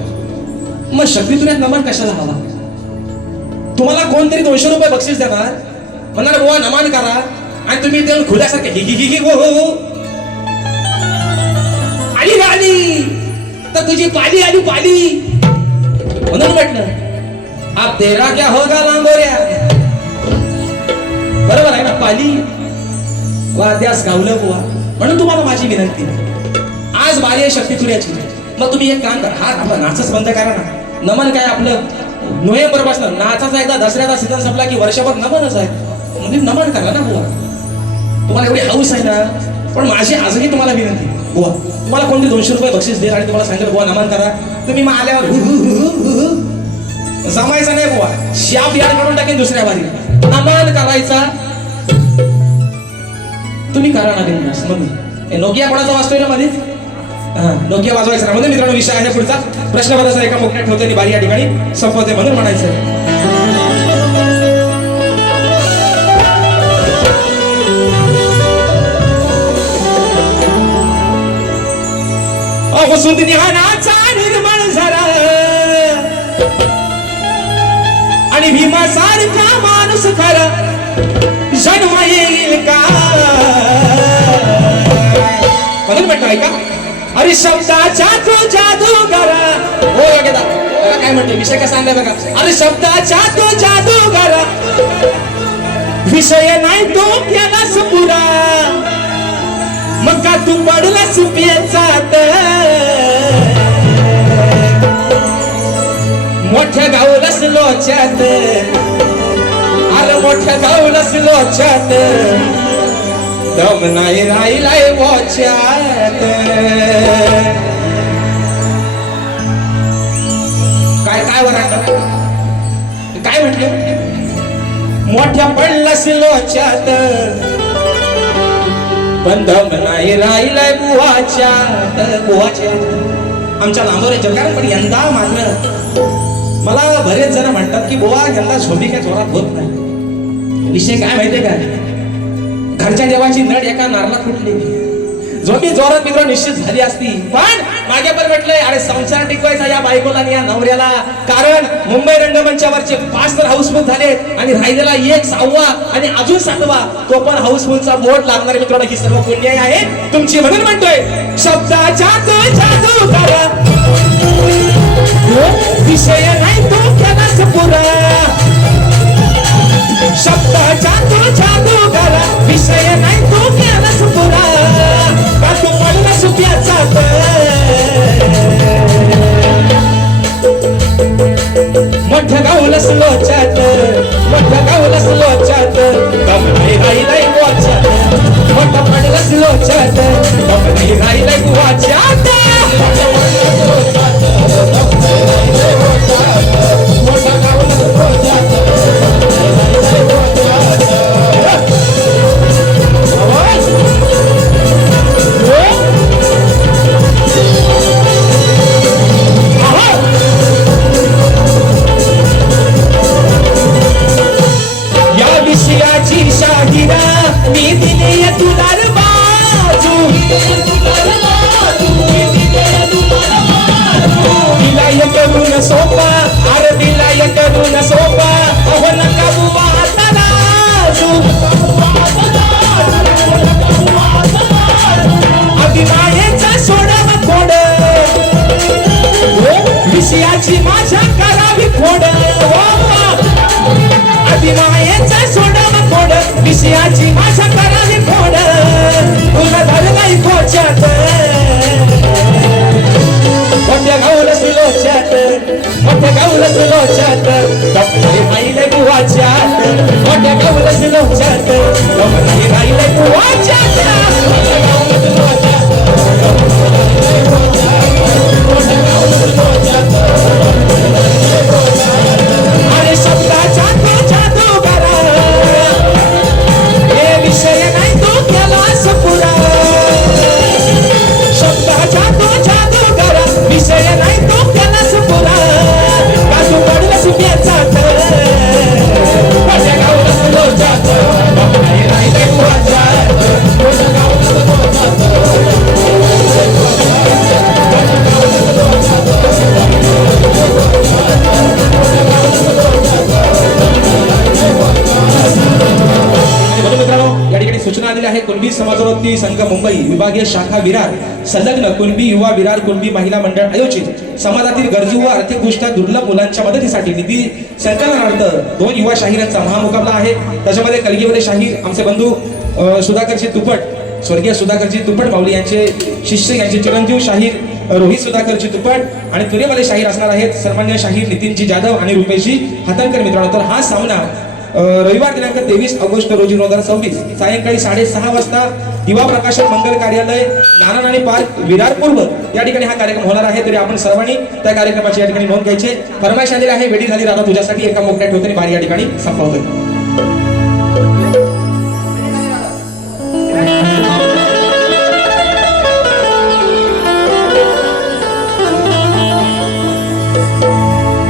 मग शक्तितोड्यात नमन कशाला हवा? तुम्हाला कोणतरी 200 रुपये बक्षीस देणार, म्हणणार बुवा नमन करा, आणि तुम्ही ते खुल्यासारखे ही हो हो हो आली आली तर तुझी पाली आली पाली. म्हणून म्हटलं आप तेरा क्या होगा लांबोऱ्या. बरोबर आहे ना? पाली वाद्यास गावलं बुवा. म्हणून तुम्हाला माझी विनंती, आज बारी आहे शक्तितोड्याची. मग तुम्ही एक काम करा, हा आपला नाचच बंद करा ना. नमन काय आपलं नोव्हेंबर पासून नाचाचा एकदा दसऱ्याचा सीझन संपला की वर्षभर नमनच आहे. म्हणजे नमन करा ना बुवा. तुम्हाला एवढी हाऊस आहे ना. पण माझी आजही तुम्हाला विनंती बुवा, तुम्हाला कोणते 200 रुपये बक्षीस देईल आणि तुम्हाला सांगितलं बुवा नमन करा, तुम्ही मग आल्यावर जमायचं नाही बुवा. शाप याड काढून टाकेन दुसऱ्या बारी. नमन करायचा तुम्ही करा ना बिंदास. म्हणून नोकिया कोणाचा वाजतोय ना मध्येच? नोकिया वाजवायचं ना. म्हणून मित्रांनो विषय आहे पुढचा. प्रश्न बराचसा एका मोकळ्या ठेवतो आणि बारी या ठिकाणी संपवते म्हणून म्हणायचं. सुंद ज्ञानाचा निर्मळ झरा आणि भीमासारखा माणूस खरा जन्म येईल का? म्हणून म्हटलं ऐका, अरे शब्दाच्या तू जादूगारा. हो योग्यता काय म्हणते? विषय कसा आणलाय बघा. अरे शब्दाच्या तू जादूगारा, विषय नाही तो केलास पुरा. मग का तू पडलास पेचात मोठ्या गावलास लोच्यात. अरे मोठ्या गावलास लोच्यात दम नाही राहिलाय वच्यात. काय काय वरात काय म्हटले? मोठ्या पडलास लोच्यात पण दम नाही राहिलाय बुवाच्यात. बुवाच्यात आमच्या लांबवर कारण पण यंदा मात्र मला बरेच जण म्हणतात की बुवा यंदा झोपी काय जोरात होत नाही. विषय काय माहितीये का? घरच्या देवाची नड एका नारला फुटली. झोपी जोरात मित्र निश्चित झाली असती. पण मागे पण म्हटलंय अरे संसार टिकवायचा या बायकोला आणि या नवऱ्याला. कारण मुंबई रंगमंचावरचे 5 तर हाऊसफुल झाले आणि राहिलेला 1 6वा आणि अजून 7वा तो पण हाऊसफुलचा बोर्ड लागणार मित्रांनो. ही सर्व पुण्य आहे तुमची. म्हणून म्हणतोय शब्दाच्या तो जादू करा, विषय नाही तो केलास पुरा. शब्दाच्या तो जादू करा, विषय नाही तो केलास पुरा. का तू पडलास प्याचात मोठ्या गावलास लोच्यात. मोठ्या गावलास लोच्यात दम नाही राहिलाय वच्यात. मोठा पडलास लोच्यात दम नाही राहिलाय वच्यात. मोठा गावलास लोच्यात विषयाची माझ्या करावी फोड तुला धरलाय पोच्यात मोठ्या गावलंच लोच्यात मोठ्या गावलंच लोच्यात गप्पी राहिले कुवाच्यात मोठ्या गावलंच लोच्यात गप्पी राहिले कुवाच्यात अरे शब्दाच्या तो जादूगारा हे विषय नाही तो केलास पुरा शब्दाच्या तो जादूगारा विषय नाही तो केलास पुरा का तू पडलास प्याचात माझ्या गावाला लोचात बाबाई राहिले कुवाच्यात माझ्या गावाला लोचात या ठिकाणी सूचना आलेली आहे कुणबी समाजोन्नती संघ मुंबई विभागीय शाखा विरार संलग्न कुणबी युवा विरार कुणबी महिला मंडळ आयोजित समाजातील गरजू व आर्थिकदृष्ट्या दुर्लभ मुलांच्या मदतीसाठी निधी संकलनार्थ 2 युवा शाहिरांचा महामुकाबला आहे. त्याच्यामध्ये कलगीवले शाहीर आमचे बंधू सुधाकरजी तुपट स्वर्गीय सुधाकरजी तुपट माऊली यांचे शिष्य यांचे चिरंजीव शाहीर रोहित सुधाकरजी तुपट आणि तुरेवाले शाहीर असणार आहेत सन्मान्य शाहीर नितीनजी जाधव आणि रुपेशजी हातनकर मित्रांनो. तर हा सामना रविवार दिनांक 23 ऑगस्ट रोजी 2026 सायंकाळी 6:30 वाजता दिवा प्रकाशन मंगल कार्यालय नानानानी पार्क विरार पूर्व या ठिकाणी हा कार्यक्रम होणार आहे. तरी आपण सर्वांनी त्या कार्यक्रमाची या ठिकाणी नोंद घ्यायची. फरमाईश आलेली आहे वेडी झाली राधा तुझ्यासाठी एका मोकळ्या ठेवताना बारी या ठिकाणी संपवतोय.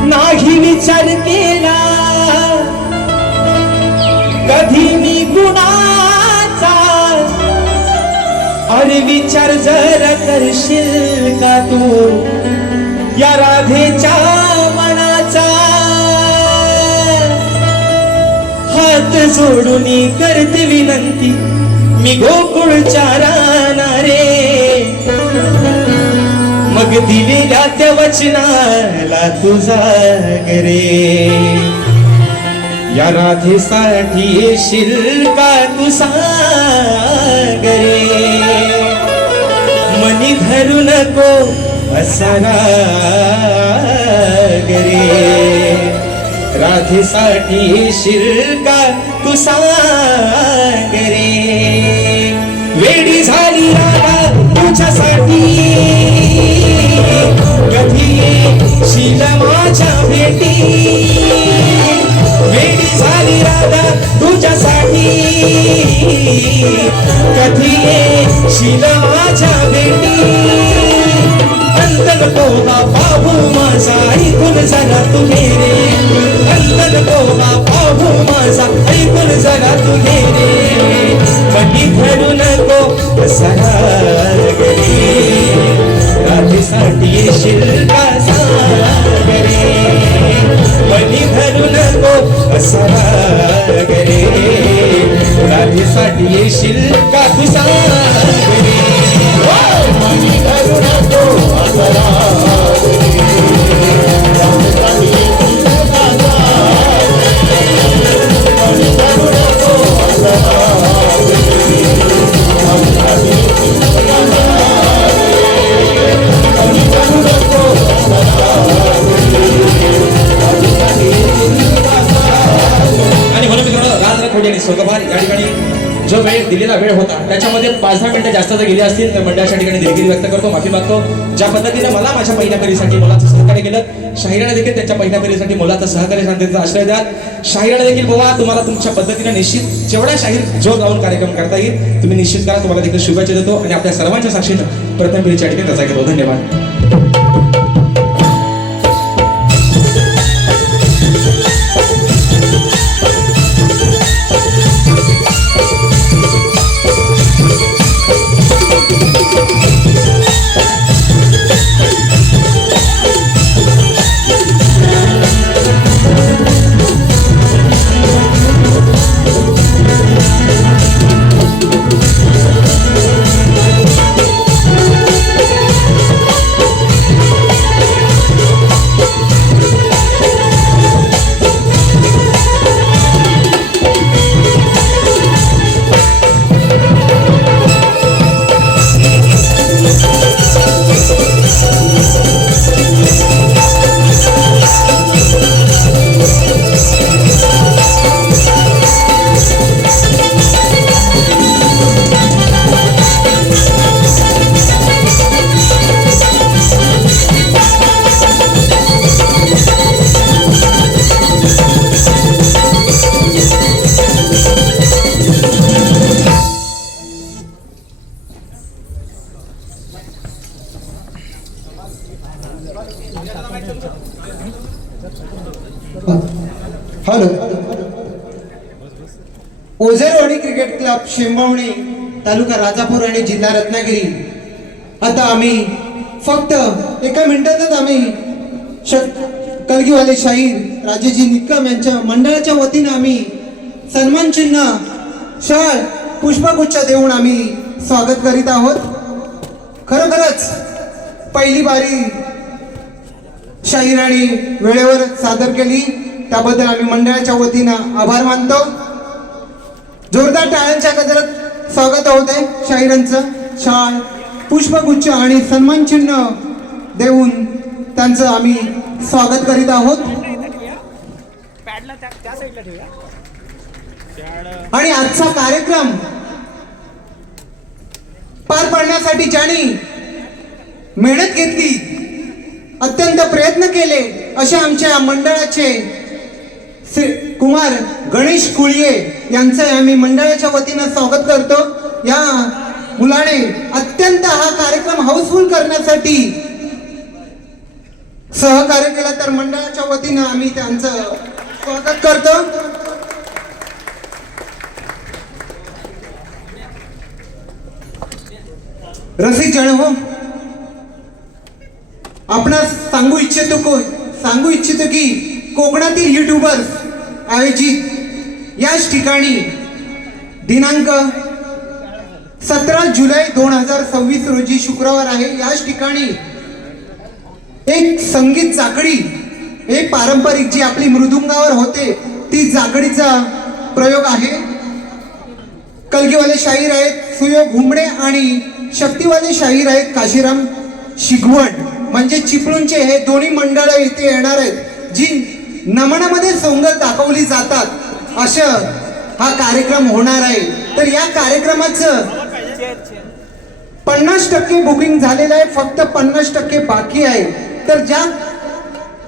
नाही विचार केला कधी मी गुणाचा अरे विचार जर करशील का तू या राधेच्या मनाचा हात जोडून करते विनंती मी गोकुळच्या रानारे मग दिलेल्या त्या वचनाला तुझा रे या राधेसाठी येशील का तू सांग रे मनी धरू नको असा राग रे राधेसाठी येशील का तू सांग रे वेडी झाली राधा तुझ्यासाठी कधी येशील माझ्या भेटी वेडी झाली राधा तुझ्यासाठी कधी येशील माझ्या भेटी अंत नको हा पाहू माझा ऐकून जरा तू रे अंत नको हा पाहू माझा ऐकून जरा तू रे मनी धरू नको सराग रे राधेसाठी येशील का सांग रे मनी धरू नको सराग रे राधेसाठी येशील का तू सांग रे मनी धरू नको सराग आणि म्हणून मित्रांनो राज रखोडी आणि सोगबार या ठिकाणी जो वेळ दिलेला वेळ होता त्याच्यामध्ये 5-10 मिनिटं जास्त जर गेली असतील तर मंडळाच्या ठिकाणी दिलगिरी व्यक्त करतो माफी मागतो. ज्या पद्धतीने मला माझ्या पहिल्या फेरीसाठी मोलाचं सहकार्य केलं शाहिराने देखील त्यांच्या पहिल्या फेरीसाठी मोलाचं सहकार्य शांततेचा आश्रय द्या. शाहिराने देखील बाबा तुम्हाला तुमच्या पद्धतीने निश्चित जेवढा शाहीर जोर लावून कार्यक्रम करता येईल तुम्ही निश्चित करा. तुम्हाला देखील शुभेच्छा देतो आणि आपल्या सर्वांच्या साक्षीनं प्रथम फेरीच्या ठिकाणी त्याचा घेतो. धन्यवाद. ओझरवाडी क्रिकेट क्लब शेंबवणे तालुका राजापूर आणि जिल्हा रत्नागिरी. आता आम्ही फक्त एका मिनिटातच आम्ही कलगीवाले शाहीर राजेजी निक्कम यांच्या मंडळाच्या वतीनं आम्ही सन्मान चिन्ह शाल पुष्पगुच्छ देऊन आम्ही स्वागत करीत आहोत. खरोखरच पहिली बारी शाहिराणी वेळेवर सादर केली त्याबद्दल आम्ही मंडळाच्या वतीनं आभार मानतो. जोरदार टाळ्यांच्या गजरात स्वागत होते. शाहिरांचं शाल पुष्पगुच्छ आणि सन्मान चिन्ह देऊन त्यांचं आम्ही स्वागत करीत आहोत. आणि आजचा कार्यक्रम पार पाडण्यासाठी ज्यांनी मेहनत घेतली, अत्यंत प्रयत्न केले असे आमच्या मंडळाचे कुमार गणेश कुळये यांचे आम्ही मंडळाच्या वतीनं स्वागत करतो. या मुलाने अत्यंत हा कार्यक्रम हाऊसफुल करण्यासाठी सहकार्य केलं, तर मंडळाच्या वतीनं आम्ही त्यांचं स्वागत करतो. रसिक जण हो, आपणास सांगू इच्छितो की कोकणातील युट्यूबर्स आयोजित याच ठिकाणी दिनांक 17 जुलै 2026 रोजी शुक्रवार आहे. याच ठिकाणी एक संगीत जाकडी, एक पारंपरिक जी आपली मृदुंगावर होते ती जाकडीचा प्रयोग आहे. कलगीवाले शाहीर आहेत सुयोग घुमडे आणि शक्तीवाले शाहीर आहेत काशीराम शिगवण, म्हणजे चिपळूणचे हे दोन्ही मंडळ इथे येणार आहेत, जी नमनामध्ये सोंगत दाखवली जातात असं हा कार्यक्रम होणार आहे. तर या कार्यक्रमाचं 50% बुकिंग झालेलं आहे, फक्त 50% बाकी आहे. तर ज्या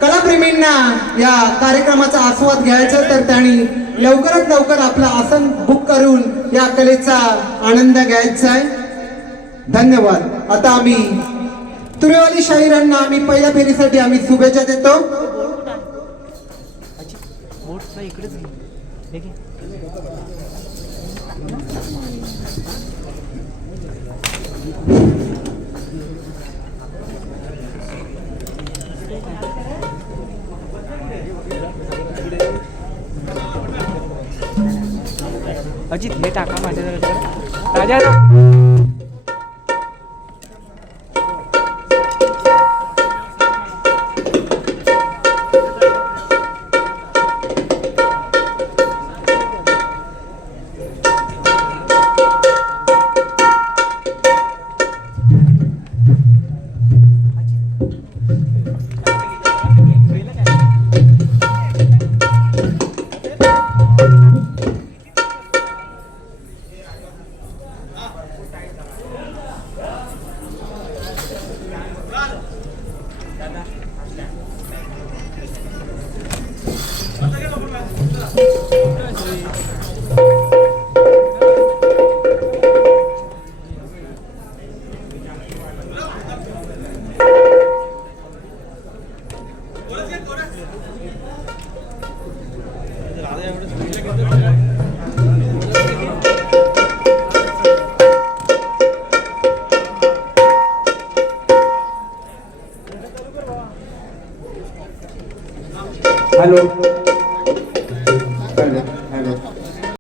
कलाप्रेमींना या कार्यक्रमाचा आस्वाद घ्यायचा तर त्यांनी लवकरात लवकर आपलं आसन बुक करून या कलेचा आनंद घ्यायचा आहे. धन्यवाद. आता आम्ही तुरेवाली शाहिरांना आम्ही पहिल्या फेरीसाठी आम्ही शुभेच्छा देतो. अजित हे टाका माझ्या राजा. हॅलो.